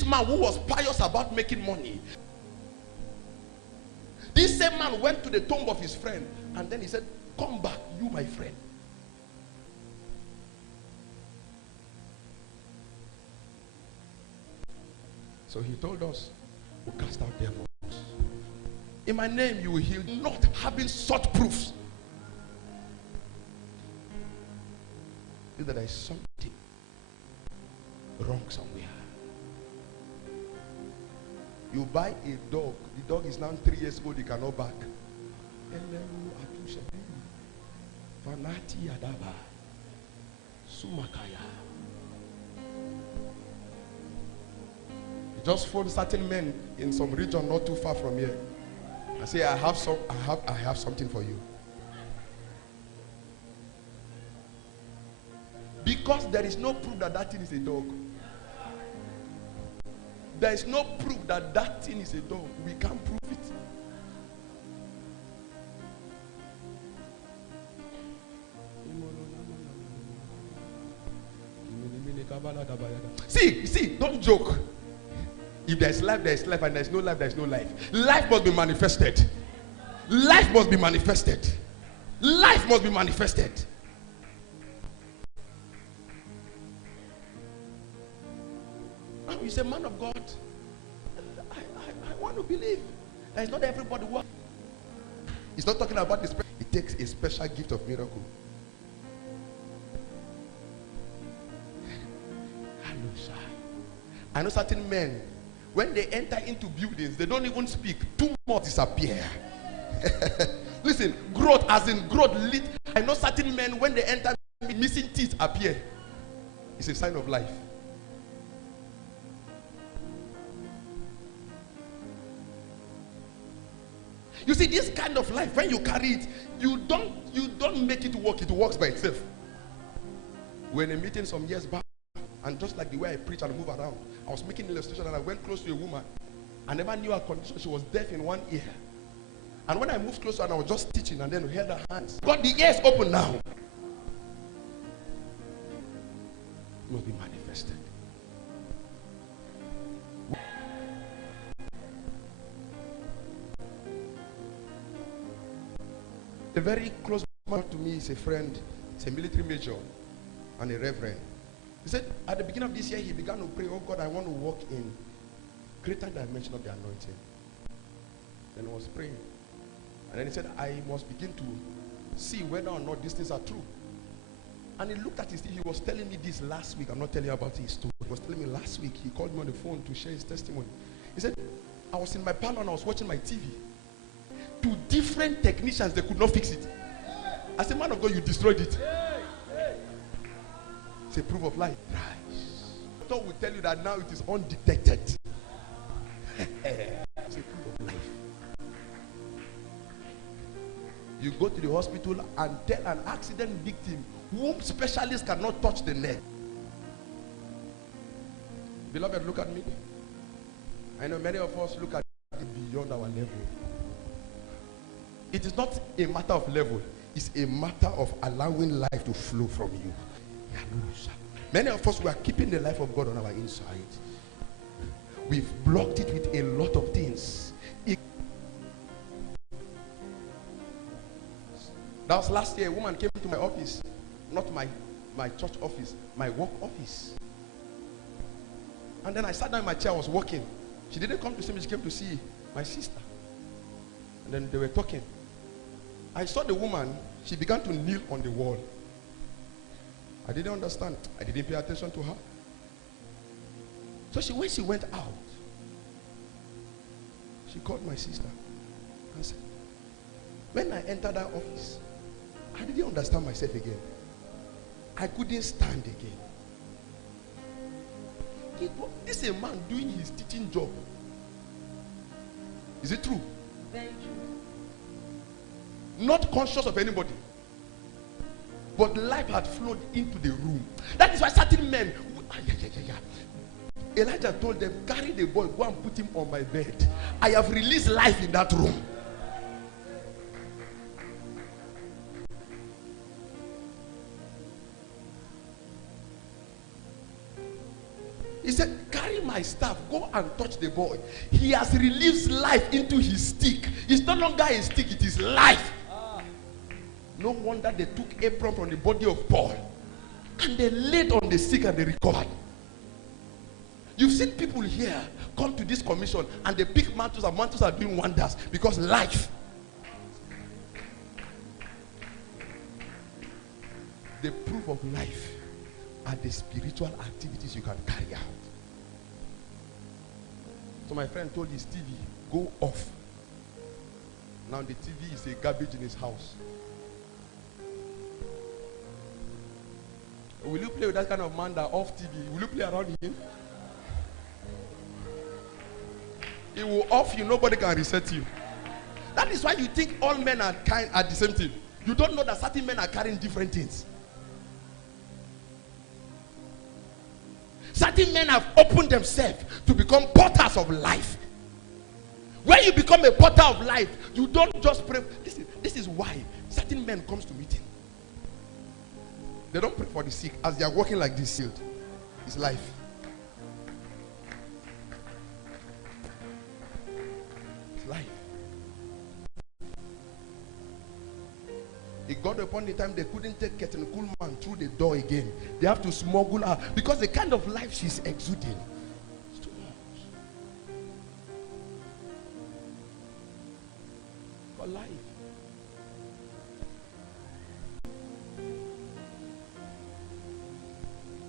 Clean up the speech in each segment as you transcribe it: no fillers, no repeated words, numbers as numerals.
This man who was pious about making money. This same man went to the tomb of his friend and then he said, come back, you my friend. So he told us, we'll cast out devils. In my name you will heal, not having such proofs. That there is something wrong somewhere. You buy a dog, the dog is now 3 years old, you cannot back. You just phone certain men in some region not too far from here. I say, I have something for you. Because there is no proof that that thing is a dog. There is no proof that that thing is a dog. We can't prove it. See, don't joke. If there is life, there is life, and there is no life, there is no life. Life must be manifested. Life must be manifested. Life must be manifested. You say, man of God, I want to believe. That is not everybody who. It's not talking about this. It takes a special gift of miracle. I know certain men, when they enter into buildings, they don't even speak. 2 months disappear. Listen, growth as in growth. I know certain men, when they enter, missing teeth appear. It's a sign of life. You see, this kind of life, when you carry it, you don't make it work. It works by itself. We're in a meeting some years back, and just like the way I preach and move around, I was making an illustration, and I went close to a woman. I never knew her condition. She was deaf in one ear. And when I moved closer, and I was just teaching, and then we held her hands. But the ears open now. It must be manifested. A very close man to me is a friend. He's a military major and a reverend. He said at the beginning of this year, he began to pray, oh God, I want to walk in greater dimension of the anointing. Then he was praying. And then he said, I must begin to see whether or not these things are true. And he looked at his thing. He was telling me this last week. I'm not telling you about his story. He was telling me last week. He called me on the phone to share his testimony. He said, I was in my parlor and I was watching my TV. 2 different technicians, they could not fix it. As a man of God, you destroyed it. It's a proof of life. Doctor will tell you that now it is undetected. It's a proof of life. You go to the hospital and tell an accident victim whom specialists cannot touch the neck. Beloved, look at me. I know many of us look at it beyond our level. It is not a matter of level. It's a matter of allowing life to flow from you. Many of us, we are keeping the life of God on our inside. We've blocked it with a lot of things. That was last year. A woman came to my office. Not my church office. My work office. And then I sat down in my chair. I was working. She didn't come to see me. She came to see my sister. And then they were talking. I saw the woman. She began to kneel on the wall. I didn't understand. I didn't pay attention to her. So when she went out, she called my sister and said, when I entered that office, I didn't understand myself again. I couldn't stand again. This is a man doing his teaching job. Is it true? Very true. Not conscious of anybody. But life had flowed into the room. That is why certain men, Elijah told them, carry the boy, go and put him on my bed. I have released life in that room. He said, carry my staff, go and touch the boy. He has released life into his stick. It's no longer a stick, it is life. No wonder they took apron from the body of Paul and they laid on the sick and they recovered. You've seen people here come to this commission and they pick mantles, and mantles are doing wonders because life. The proof of life are the spiritual activities you can carry out. So my friend told his TV, go off. Now the TV is a garbage in his house. Will you play with that kind of man that off TV? Will you play around him? He will off you, nobody can reset you. That is why you think all men are the same thing. You don't know that certain men are carrying different things. Certain men have opened themselves to become porters of life. When you become a porter of life, you don't just pray. Listen, this is why certain men comes to meeting. They don't pray for the sick. As they are walking like this, sealed. It's life. It's life. It got upon the time they couldn't take Captain Coolman through the door again. They have to smuggle her because the kind of life she's exuding. It's too much. For life.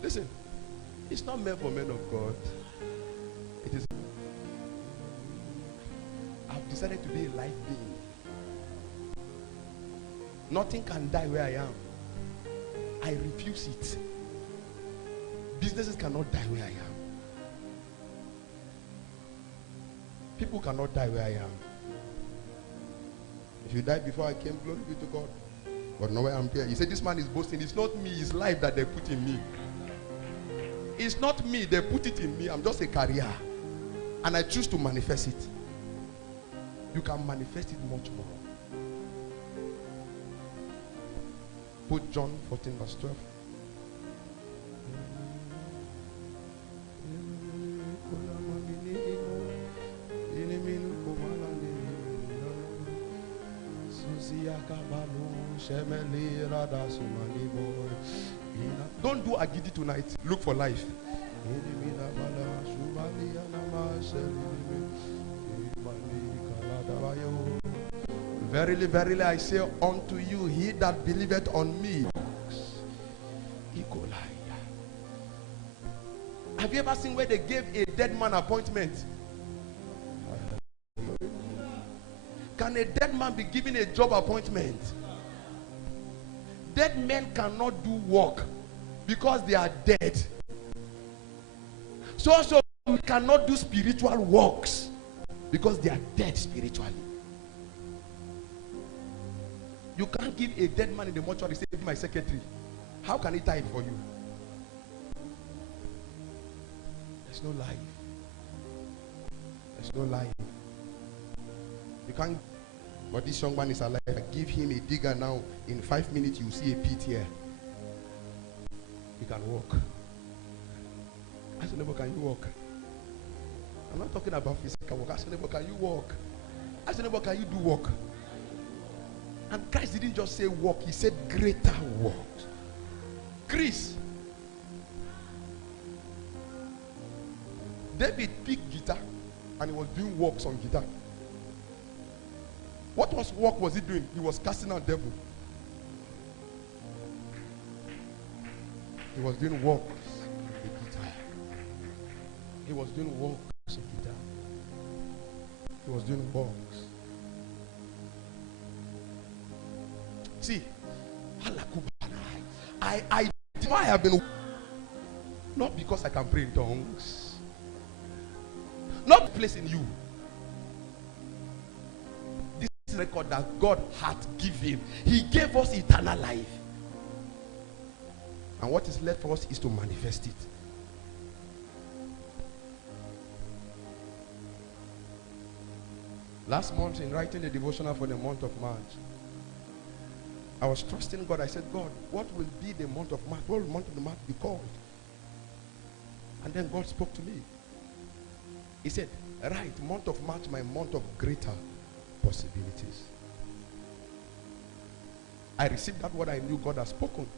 Listen, it's not meant for men of God. It is. I've decided to be a life being. Nothing can die where I am. I refuse it. Businesses cannot die where I am. People cannot die where I am. If you died before I came, glory be to God. But now I am here. He said, this man is boasting. It's not me, it's life that they put in me. It's not me, they put it in me. I'm just a carrier. And I choose to manifest it. You can manifest it much more. Put John 14 verse 12. Don't do agidi tonight. Look for life. Verily, verily, I say unto you, he that believeth on me. Have you ever seen where they gave a dead man appointment? Can a dead man be given a job appointment? Dead men cannot do work because they are dead. So also we cannot do spiritual works because they are dead spiritually. You can't give a dead man in the mortuary, say, be my secretary. How can he tie it for you? There's no life. There's no life. You can't. But this young man is alive. Give him a digger now. In 5 minutes, you see a pit here. He can walk. Ask your neighbor, can you walk? I'm not talking about physical work. Ask your neighbor, can you walk? Ask your neighbor, can you do work? And Christ didn't just say walk, he said greater works. Chris, David picked guitar and he was doing works on guitar. What work was he doing? He was casting out devil. He was doing works with guitar. He was doing works with guitar. He was doing works. See, I have been, not because I can pray in tongues, not place in you. This is the record that God had given. He gave us eternal life, and what is left for us is to manifest it. Last month, in writing the devotional for the month of March, I was trusting God. I said, God, what will be the month of March? What will the month of the March be called? And Then God spoke to me. He said, right, month of March, my month of greater possibilities. I received that word. I knew God had spoken.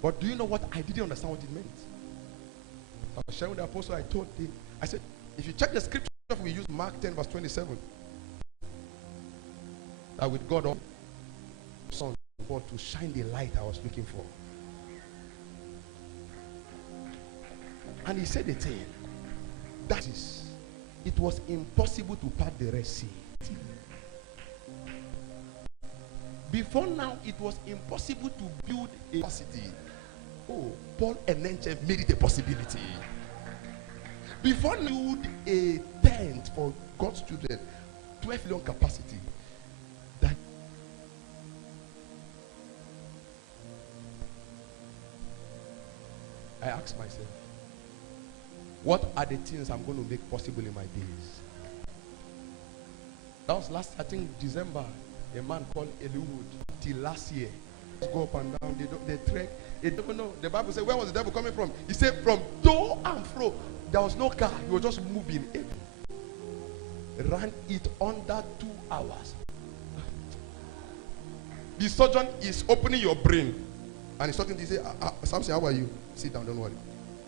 But do you know what? I didn't understand what it meant. I was sharing with the apostle. I told him, I said, if you check the scripture, we use Mark 10 verse 27. That with God, all Son God to shine the light I was looking for. And he said a thing. That is, it was impossible to part the Red Sea. Before now, it was impossible to build a capacity. Oh, Paul and Int'l made it a possibility. Before you build a tent for God's children, 12 million capacity. That I asked myself, what are the things I'm going to make possible in my days? That was last, I think, December. A man called Eliud till last year. Go up and down, they trek. They don't know. The Bible says, where was the devil coming from? He said, from to and fro. There was no car. He was just moving. Ran it under 2 hours. The surgeon is opening your brain. And he's talking to you. He say, Samson, how are you? Sit down, don't worry.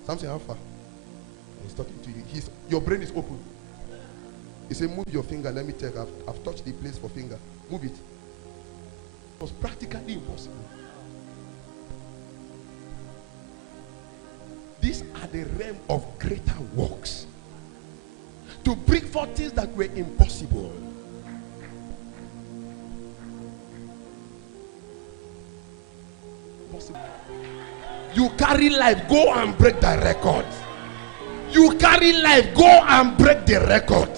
Samson, how far? And he's talking to you. Your brain is open. He said, move your finger. Let me check. I've touched the place for finger. Move it. It was practically impossible. These are the realm of greater works. To bring forth things that were impossible. Possible. You carry life, go and break the record. You carry life, go and break the record.